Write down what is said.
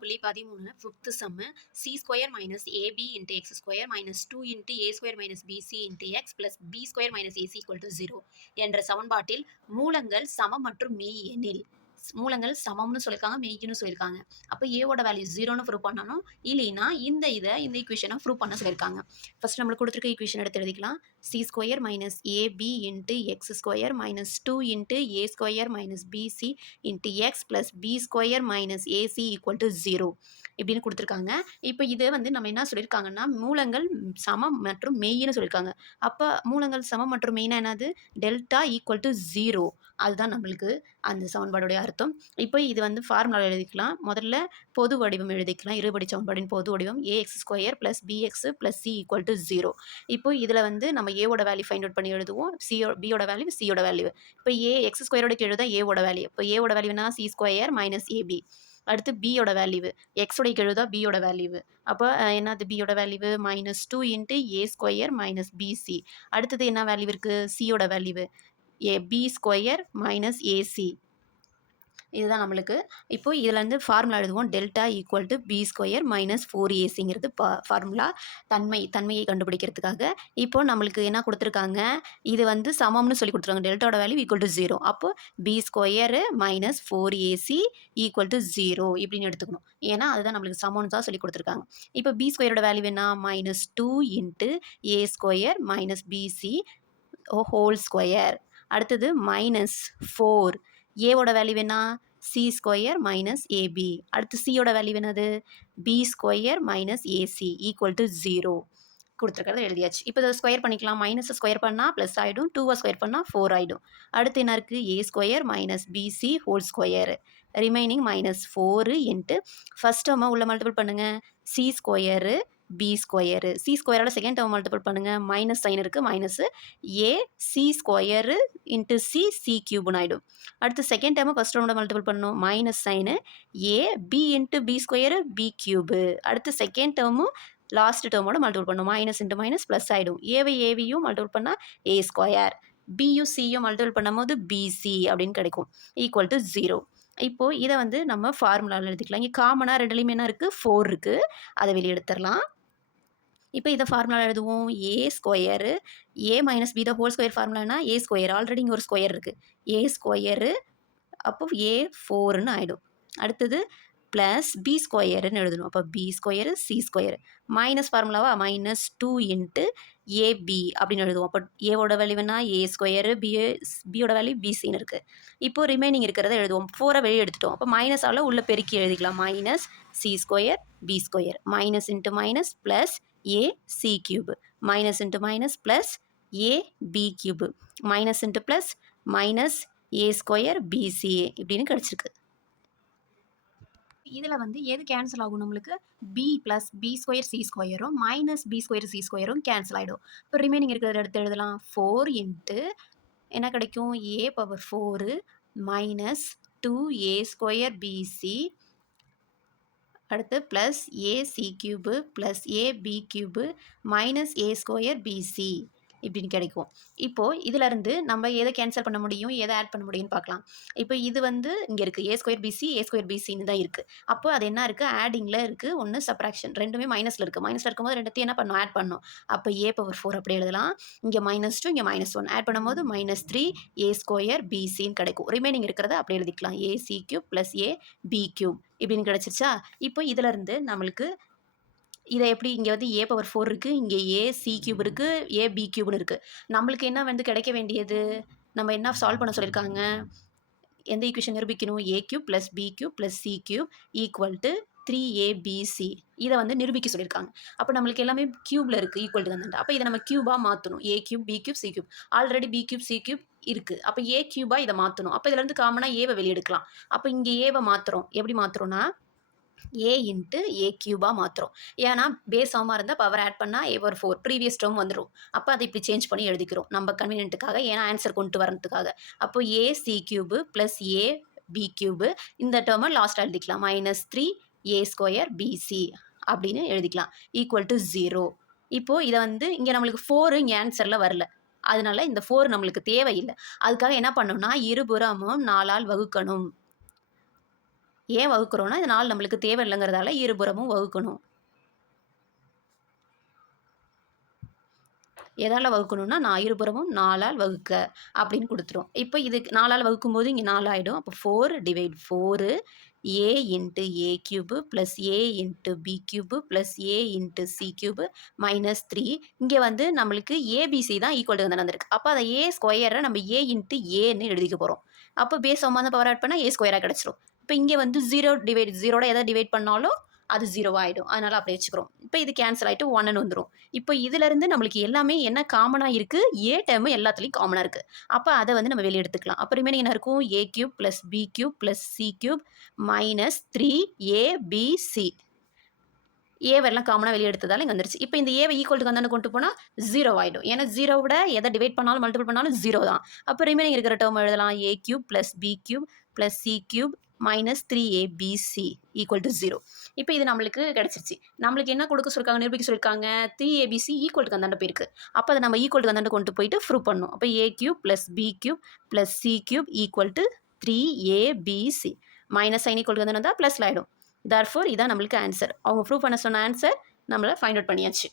புள்ளி பதிமூணு fifth sum C square minus A B into X square minus two into A square minus B C into X plus B square minus A C equal to zero என்ற சமன்பாட்டில் மூலங்கள் சமம் மற்றும் me எனில். மூலங்கள் சமம்னு சொல்லியிருக்காங்க மெய்ன்னு சொல்லியிருக்காங்க அப்போ ஏவோட வேல்யூ ஜீரோன்னு ப்ரூவ் பண்ணணும் இல்லைன்னா இந்த இதை இந்த ஈக்குவேஷனை ப்ரூவ் பண்ண சொல்லியிருக்காங்க ஃபர்ஸ்ட் நம்மளுக்கு கொடுத்துருக்க ஈக்குவேஷன் எடுத்து எழுதிக்கலாம். C square minus A B into X square minus two into A square minus B C into X plus B square minus A C equal to zero இப்படின்னு கொடுத்துருக்காங்க. இப்போ இதை வந்து நம்ம என்ன சொல்லியிருக்காங்கன்னா மூலங்கள் சமம் மற்றும் மெய்ன்னு சொல்லியிருக்காங்க அப்போ மூலங்கள் சமம் மற்றும் மெயினாக என்னது? டெல்டா ஈக்குவல் டு ஜீரோ அதுதான் நம்மளுக்கு அந்த சமன்பாடுடைய அர்த்தம். இப்போ இது வந்து ஃபார்முலா எழுதிக்கலாம். முதல்ல பொது வடிவம் எழுதிக்கலாம். இருபடி சமன்பாடின் பொது வடிவம் A X square plus B X plus C equal to zero இப்போ இதில் வந்து நம்ம ஏவோட வேல்யூ ஃபைண்ட் அவுட் பண்ணி எழுதுவோம். சியோ பியோட வேல்யூ சியோட வேல்யூ இப்போ ஏ எக்ஸ் ஸ்கொயரோட கீழே தான் ஏவோட வேல்யூ இப்போ ஏவோட வேல்யூனா சி ஸ்கொயர் மைனஸ் ஏபி அடுத்து பியோட வேல்யூ எக்ஸோட கீழே தான் பியோட வேல்யூ அப்போ என்னது பியோட value minus two into A square minus B C அடுத்தது என்ன வேல்யூ இருக்குது சியோட value A B square minus A C இதுதான் நம்மளுக்கு. இப்போ இதுலேருந்து ஃபார்முலா எழுதுவோம். Delta equal to B square minus four ஏசிங்கிறது பா ஃபார்முலா தன்மை தன்மையை கண்டுபிடிக்கிறதுக்காக. இப்போ நம்மளுக்கு என்ன கொடுத்துருக்காங்க? இது வந்து சமம்னு சொல்லி கொடுத்துருக்காங்க. டெல்டாவோட வேல்யூ ஈக்குவல் டு ஜீரோ அப்போ B square minus four A C equal to zero இப்படின்னு எடுத்துக்கணும். ஏன்னா அதுதான் நம்மளுக்கு சமம்னு தான் சொல்லி கொடுத்துருக்காங்க. இப்போ பி ஸ்கொயரோட வேல்யூ என்ன? Minus two into A square minus B C whole square அடுத்தது மைனஸ் ஃபோர் ஏவோட வேல்யூ வேணா C square minus A B அடுத்து சியோட வேல்யூ என்னது? B square minus A C equal to zero கொடுத்துருக்கறத எழுதியாச்சு. இப்போ இதை ஸ்கொயர் பண்ணிக்கலாம். மைனஸ் ஸ்கொயர் பண்ணால் ப்ளஸ் ஆகிடும் டூவை ஸ்கொயர் பண்ணால் ஃபோர் ஆகிடும் அடுத்து என்ன இருக்குது A square minus B C whole square remaining minus four into first டேர்மை உள்ள மல்டிபிள் பண்ணுங்கள் C square B square C ஸ்கொயரோட செகண்ட் டேர்ம் மல்டிபிள் பண்ணுங்கள் மைனஸ் சைன் இருக்குது minus A C square into C C கியூப்னு ஆகிடும் அடுத்து செகண்ட் டேர்மை first டேர்மோட மல்டிபிள் பண்ணணும். Minus sign A B into B square B cube அடுத்து செகண்ட் டேர்மும் லாஸ்ட் டேர்மோட மல்டிபிள் பண்ணும் மைனஸ் இன்ட்டு மைனஸ் ப்ளஸ் ஆகிடும் ஏவை ஏவியும் மல்டிபிள் பண்ணால் ஏ ஸ்கொயர் பியும் சியும் மல்டிபிள் பண்ணும்போது பிசி அப்படின்னு கிடைக்கும். ஈக்குவல் டு ஜீரோ இப்போது இதை வந்து நம்ம ஃபார்முலாவில் எழுதிக்கலாம். இங்கே காமனாக ரெண்டுலேயுமே என்ன இருக்குது ஃபோர் இருக்குது அதை வெளியே எடுத்துடலாம். இப்போ இதை ஃபார்முலா எழுதுவோம். A square A minus B the whole square ஃபார்முலானா A square already இங்கே ஒரு ஸ்கொயர் இருக்குது ஏ ஸ்கொயரு அப்போ ஏ ஃபோருன்னு ஆகிடும் அடுத்தது ப்ளஸ் பி ஸ்கொயருன்னு எழுதணும். அப்போ B square C square minus ஃபார்முலாவா minus two into A B அப்படின்னு எழுதுவோம். அப்போ ஏவோட வேல்யூனா ஏ ஸ்கொயரு பி பியோட வேல்யூ பிசின்னு இருக்குது இப்போது ரிமைனிங் இருக்கிறத எழுதுவோம். ஃபோரை வெளியே எடுத்துட்டோம். அப்போ மைனஸ் உள்ளே உள்ள பெருக்கி எழுதிக்கலாம். Minus C square B square minus into minus plus A C cube minus into minus plus A B cube minus into plus minus A square B C A இப்படின்னு கிடச்சிருக்கு. இதில் வந்து எது கேன்சல் ஆகும் நம்மளுக்கு? B plus B square C ஸ்கொயரும் minus B square C ஸ்கொயரும் cancel ஆகிடும் இப்போ ரிமைனிங் இருக்கிறத எடுத்து எழுதலாம். ஃபோர் இன்ட்டு என்ன கிடைக்கும்? A power four minus two A square B C அடுத்து plus A C cube plus A B cube minus A square B C இப்படின்னு கிடைக்கும். இப்போது இதிலேருந்து நம்ம எதை கேன்சல் பண்ண முடியும்? எதை ஆட் பண்ண முடியும்னு பார்க்கலாம். இப்போ இது வந்து இங்கே இருக்குது A square B C A square பிசின்னு தான் இருக்குது அப்போ அது என்ன இருக்குது ஆடிங்கில் இருக்குது ஒன்று சப்ராக்ஷன் ரெண்டுமே மைனஸில் இருக்குது மைனஸில் இருக்கும்போது ரெண்டுத்தையும் என்ன பண்ணும் ஆட் பண்ணும் அப்போ ஏ பவர் ஃபோர் அப்படி எழுதலாம். இங்கே மைனஸ் டூ இங்கே மைனஸ் ஒன் ஆட் பண்ணும்போது மைனஸ் த்ரீ ஏ ஸ்கொயர் பிசின்னு கிடைக்கும். ரிமைனிங் இருக்கிறத அப்படி எழுதிக்கலாம். A C cube plus A B cube இப்படின்னு கிடச்சிருச்சா? இப்போ இதிலேருந்து நம்மளுக்கு இதை எப்படி இங்கே வந்து ஏ பவர் ஃபோர் இருக்குது இங்கே ஏ சி கியூப் இருக்குது ஏ பி கியூப்னு இருக்குது நம்மளுக்கு என்ன வந்து கிடைக்க வேண்டியது? நம்ம என்ன சால்வ் பண்ண சொல்லியிருக்காங்க? எந்த ஈக்குவேஷன் நிரூபிக்கணும்? A cube plus B cube plus C cube equal to three A B C இதை வந்து நிரூபிக்க சொல்லியிருக்காங்க. அப்போ நம்மளுக்கு எல்லாமே க்யூப்பில் இருக்குது ஈக்குவல் டு தான். அப்போ இதை நம்ம க்யூபாக மாற்றணும் A cube B cube C cube already B cube C cube இருக்குது அப்போ ஏ கியூபாக இதை மாற்றணும் அப்போ இதுலேருந்து காமனாக ஏவை வெளியெடுக்கலாம். அப்போ இங்கே ஏவை மாற்றுறோம் எப்படி மாற்றுறோன்னா ஏ இன்ட்டு ஏ கியூபாக மாற்றுறோம் ஏன்னா பேஸ் ஃபார்மாக இருந்தால் பவர் ஆட் பண்ணால் ஏ ஒரு ஃபோர் ப்ரீவியஸ் டேர்ம் வந்துடும் அப்போ அதை இப்படி சேஞ்ச் பண்ணி எழுதிக்கிறோம். நம்ம கன்வீனியன்ட்டுக்காக ஏன்னா ஆன்சர் கொண்டு வரதுக்காக அப்போ A C cube plus A B cube இந்த டேர்மை லாஸ்ட்டாக எழுதிக்கலாம். Minus three A square B C அப்படின்னு எழுதிக்கலாம். ஈக்குவல் டு ஜீரோ இப்போது இதை வந்து இங்கே நம்மளுக்கு ஃபோரு இங்கே ஆன்சரில் வரல. அதனால இந்த ஃபோர் நம்மளுக்கு தேவையில்லை. அதுக்காக என்ன பண்ணணும்னா இருபுறமும் நாலால் வகுக்கணும். ஏன் வகுக்கிறோன்னா இந்த நாள் நம்மளுக்கு தேவை இல்லைங்கிறதால இருபுறமும் வகுக்கணும். எதால் வகுக்கணும்னா நான் இருபுறமும் நாலால் வகுக்க அப்படின்னு கொடுத்துரும். இப்போ இதுக்கு நாலால் வகுக்கும் போது இங்கே நாலு ஆகிடும் அப்போ four divide four A into A cube plus A into B cube plus A into C cube minus three இங்கே வந்து நம்மளுக்கு ஏபிசி தான் ஈக்குவல் வந்து நடந்திருக்கு. அப்போ அதை ஏ ஸ்கொயரை நம்ம ஏ இன்ட்டு ஏன்னு எழுதிக்க போகிறோம் அப்போ பேஸ் சம்மாந்த பவர் ஆட் பண்ணால் ஏ ஸ்கொயராக கிடச்சிரும். இப்போ இங்கே வந்து ஜீரோ டிவைட் ஜீரோட எதை டிவைட் பண்ணாலும் அது ஜீரோவாகிடும் அதனால் அப்படி வச்சுக்கிறோம். இப்போ இது கேன்சல் ஆகிட்டு ஒன்னு வந்துடும் இப்போ இதுலேருந்து நம்மளுக்கு எல்லாமே என்ன காமனாக இருக்குது ஏ டேர்மு எல்லாத்துலேயும் காமனாக இருக்குது அப்போ அதை வந்து நம்ம வெளியே எடுத்துக்கலாம். அப்போ என்ன இருக்கும்? A cube plus B cube plus C cube minus three A B C ஏவெல்லாம் காமனாக வெளியே எடுத்ததால இங்கே வந்துருச்சு. இப்போ இந்த ஏவை ஈக்குவலுக்கு வந்தானு கொண்டு போனால் ஜீரோ ஆகிடும் ஏன்னா ஜீரோவோட எதை டிவைட் பண்ணாலும் மல்டிபிள் பண்ணாலும் ஜீரோ தான். அப்புறமே நீங்கள் இருக்கிற டேர்ம் எழுதலாம். A cube plus B cube plus C cube minus three A B C equal to zero இப்போ இது நம்மளுக்கு கிடச்சிருச்சு. நம்மளுக்கு என்ன கொடுக்க சொல்லிருக்காங்க நிரூபிக்க சொல்லியிருக்காங்க த்ரீ ஏபிசி ஈக்குவல் டு அந்தாண்ட போயிருக்கு அப்போ அதை நம்ம ஈக்குவல் டு அந்தாண்ட கொண்டு போயிட்டு ப்ரூவ் பண்ணணும். அப்போ A cube plus B cube plus C cube equal to three A B C minus sign equal to வந்து வந்தால் ப்ளஸ்ல ஆகிடும் தர்ஃபோர் இதான் நம்மளுக்கு ஆன்சர் அவங்க ப்ரூவ் பண்ண சொன்ன ஆன்சர் நம்மளை ஃபைண்ட் அவுட் பண்ணியாச்சு.